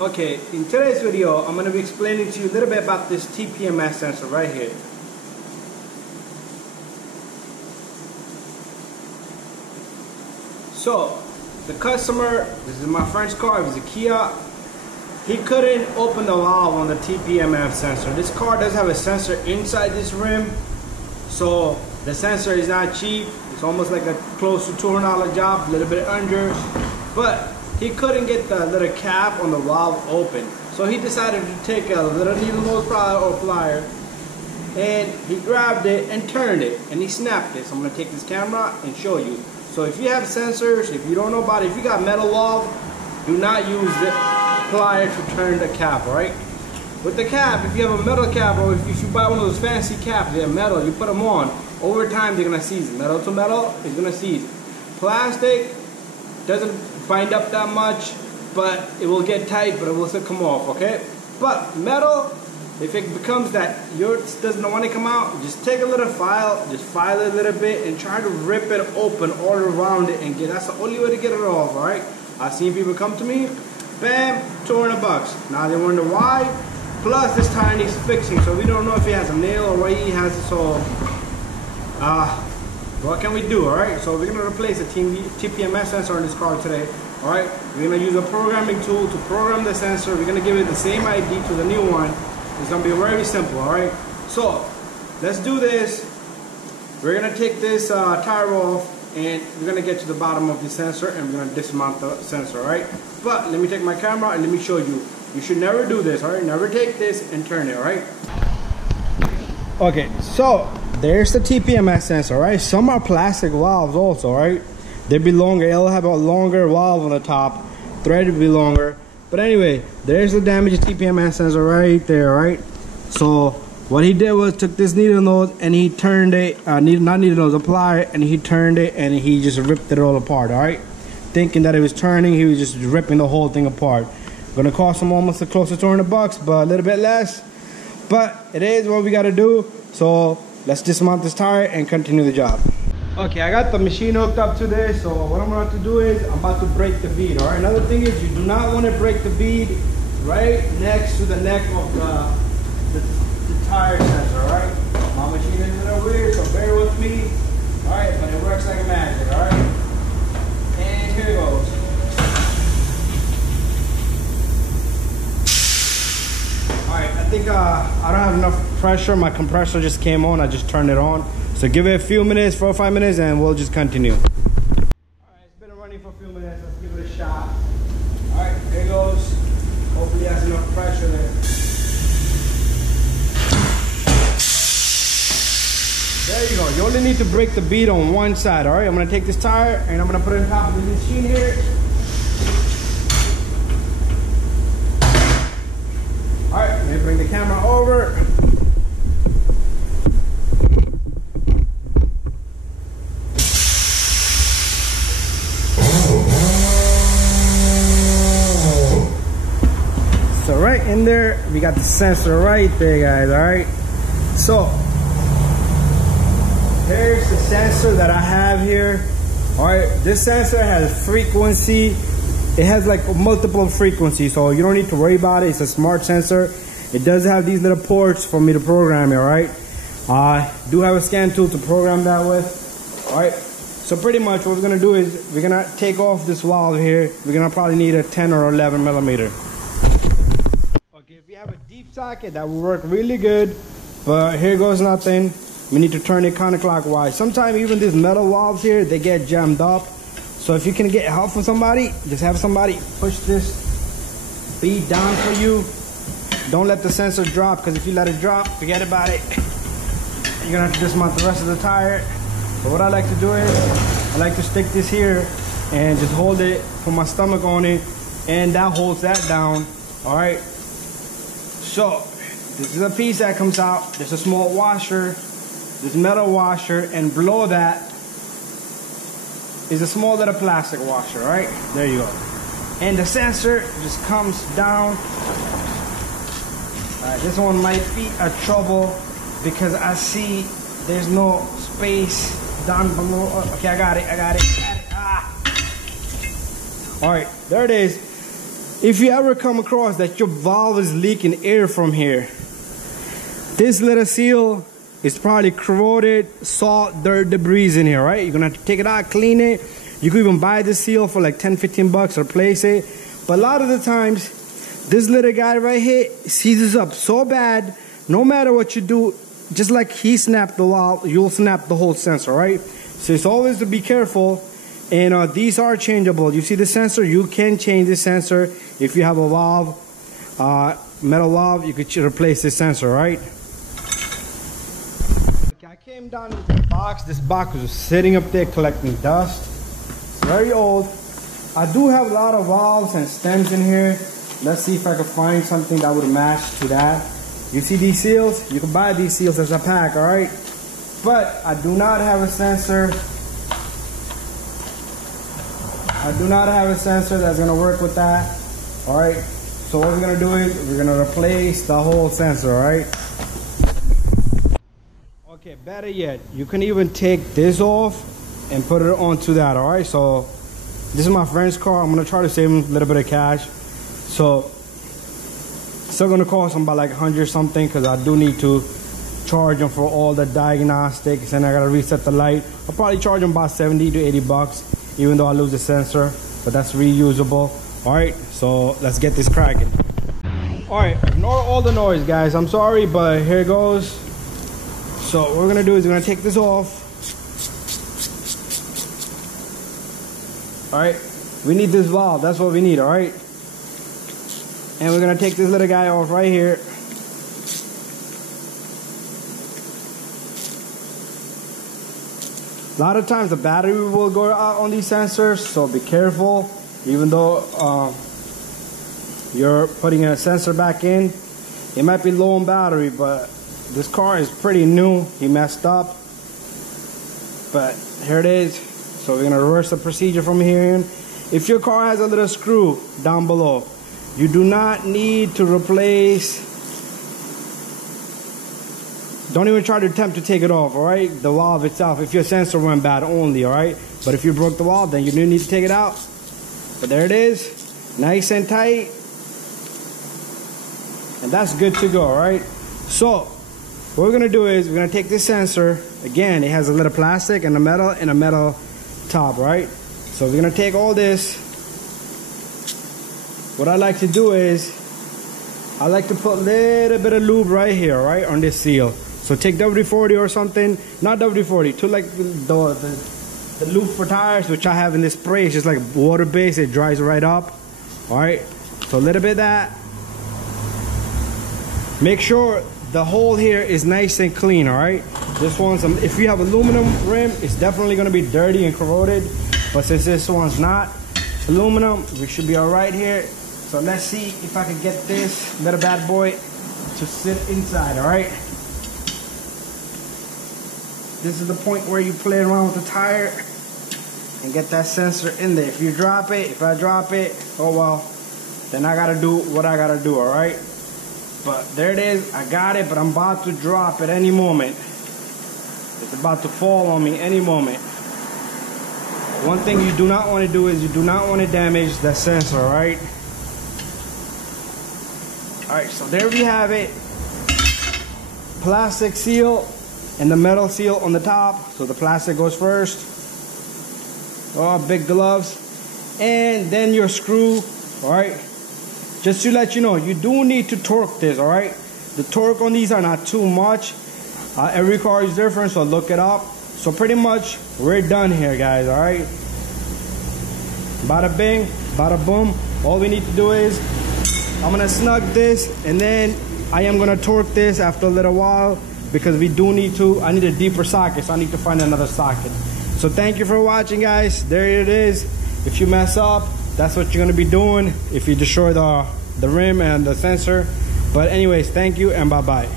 Okay, in today's video, I'm going to be explaining to you a little bit about this TPMS sensor right here. So, the customer, this is my friend's car, it was a Kia. He couldn't open the valve on the TPMS sensor. This car does have a sensor inside this rim, so the sensor is not cheap. It's almost like a close to $200 job, a little bit under, but he couldn't get the little cap on the valve open. So he decided to take a little needle nose plier and he grabbed it and turned it and he snapped it. So I'm going to take this camera and show you. So if you have sensors, if you don't know about it, if you got metal valve, do not use the plier to turn the cap, right? With the cap, if you have a metal cap or if you buy one of those fancy caps, they're metal, you put them on, over time they're going to seize. Metal to metal is going to seize. Plastic doesn't bind up that much, but it will get tight, but it will still come off, okay? But metal, if it becomes that yours doesn't want to come out, just take a little file, just file it a little bit and try to rip it open all around it and that's the only way to get it off, alright? I've seen people come to me, bam, $200. Now they wonder why. Plus this tire needs fixing, so we don't know if he has a nail or why he has it, so what can we do, alright? So we're going to replace the TPMS sensor on this car today, alright? We're going to use a programming tool to program the sensor. We're going to give it the same ID to the new one. It's going to be very simple, alright? So, let's do this. We're going to take this tire off and we're going to get to the bottom of the sensor and we're going to dismount the sensor, alright? But let me take my camera and let me show you. You should never do this, alright? Never take this and turn it, alright? Okay, so there's the TPMS sensor, right? Some are plastic valves also, right? They be longer. It'll have a longer valve on the top. Thread will be longer. But anyway, there's the damaged TPMS sensor right there, right? So what he did was took this needle nose and he turned it, not needle nose, a plier, and he turned it and he just ripped it all apart, all right? Thinking that it was turning, he was just ripping the whole thing apart. Gonna cost him almost close to $200, but a little bit less. But it is what we gotta do. So let's dismount this tire and continue the job. Okay, I got the machine hooked up to this, so what I'm about to do is I'm about to break the bead, alright? Another thing is you do not want to break the bead right next to the neck of the tire sensor, alright? My machine is a little weird, so bear with me, alright? But it works like a magic, alright? And here it goes. Alright, I think I don't have enough pressure. My compressor just came on. I just turned it on. So give it a few minutes, 4 or 5 minutes, and we'll just continue. Alright, it's been running for a few minutes. Let's give it a shot. Alright, here it goes. Hopefully it has enough pressure there. There you go. You only need to break the bead on one side, alright? I'm going to take this tire, and I'm going to put it on top of the machine here. Alright, let me bring the camera over. So right in there, we got the sensor right there, guys, alright? So, here's the sensor that I have here. Alright, this sensor has frequency. It has like multiple frequencies, so you don't need to worry about it. It's a smart sensor. It does have these little ports for me to program it, alright? I do have a scan tool to program that with, alright? So pretty much what we're gonna do is we're gonna take off this valve here. We're gonna probably need a 10 or 11 millimeter. Okay, if you have a deep socket, that will work really good, but here goes nothing. We need to turn it counterclockwise. Sometimes even these metal valves here, they get jammed up. So if you can get help from somebody, just have somebody push this bead down for you. Don't let the sensor drop, because if you let it drop, forget about it. You're gonna have to dismount the rest of the tire. But what I like to do is, I like to stick this here and just hold it, put my stomach on it, and that holds that down, all right? So, this is a piece that comes out. There's a small washer, this metal washer, and below that is a small little plastic washer, right? There you go. And the sensor just comes down. Alright, this one might be a trouble because I see there's no space down below. Okay, I got it. Ah. Alright, there it is. if you ever come across that your valve is leaking air from here, this little seal is probably corroded, salt, dirt, debris in here, right? You're gonna have to take it out, clean it. You can even buy the seal for like 10-15 bucks, replace it. But a lot of the times, this little guy right here seizes up so bad, no matter what you do, just like he snapped the valve, you'll snap the whole sensor, right? So it's always to be careful. And these are changeable. You see the sensor, you can change the sensor. If you have a valve, metal valve, you could replace this sensor, right? Okay, I came down with the box. This box was sitting up there collecting dust. It's very old. I do have a lot of valves and stems in here. Let's see if I can find something that would match to that. You see these seals? You can buy these seals as a pack, all right? But I do not have a sensor. I do not have a sensor that's gonna work with that. All right, so what we're gonna do is we're gonna replace the whole sensor, all right? Okay, better yet, you can even take this off and put it onto that, all right? So this is my friend's car. I'm gonna try to save him a little bit of cash. So still gonna cost him about like 100 something, because I do need to charge him for all the diagnostics, and I gotta reset the light. I'll probably charge him about 70 to 80 bucks, even though I lose the sensor, but that's reusable. All right, so let's get this cracking. All right, ignore all the noise, guys. I'm sorry, but here it goes. So what we're gonna do is we're gonna take this off. All right, we need this valve. That's what we need, all right? And we're gonna take this little guy off right here. A lot of times the battery will go out on these sensors, so be careful. Even though you're putting a sensor back in, it might be low on battery, but this car is pretty new. He messed up, but here it is. So we're gonna reverse the procedure from here in. If your car has a little screw down below, you do not need to replace. Don't even try to attempt to take it off, all right? The valve itself, if your sensor went bad only, all right? But if you broke the valve, then you do need to take it out. But there it is, nice and tight. And that's good to go, all right? So, what we're gonna do is, we're gonna take this sensor. Again, it has a little plastic and a metal top, right? So we're gonna take all this. What I like to do is, I like to put a little bit of lube right here, right, on this seal. So take WD-40 or something, not WD-40, to like the lube for tires, which I have in this spray. It's just like water-based, it dries right up. All right, so a little bit of that. Make sure the hole here is nice and clean, all right? This one's, if you have aluminum rim, it's definitely gonna be dirty and corroded. But since this one's not aluminum, we should be all right here. So let's see if I can get this little bad boy to sit inside, all right? This is the point where you play around with the tire and get that sensor in there. If you drop it, if I drop it, oh well, then I gotta do what I gotta do, all right? But there it is, I got it, but I'm about to drop it any moment. It's about to fall on me any moment. One thing you do not want to do is you do not want to damage the sensor, all right? All right, so there we have it. Plastic seal and the metal seal on the top. So the plastic goes first. Oh, big gloves. And then your screw, all right? Just to let you know, you do need to torque this, all right? The torque on these are not too much. Every car is different, so look it up. So pretty much, we're done here, guys, all right? Bada bing, bada boom. All we need to do is, I'm gonna snug this, and then I am gonna torque this after a little while, because we do need to, I need a deeper socket, so I need to find another socket. So thank you for watching, guys. There it is. If you mess up, that's what you're gonna be doing if you destroy the rim and the sensor. But anyways, thank you and bye-bye.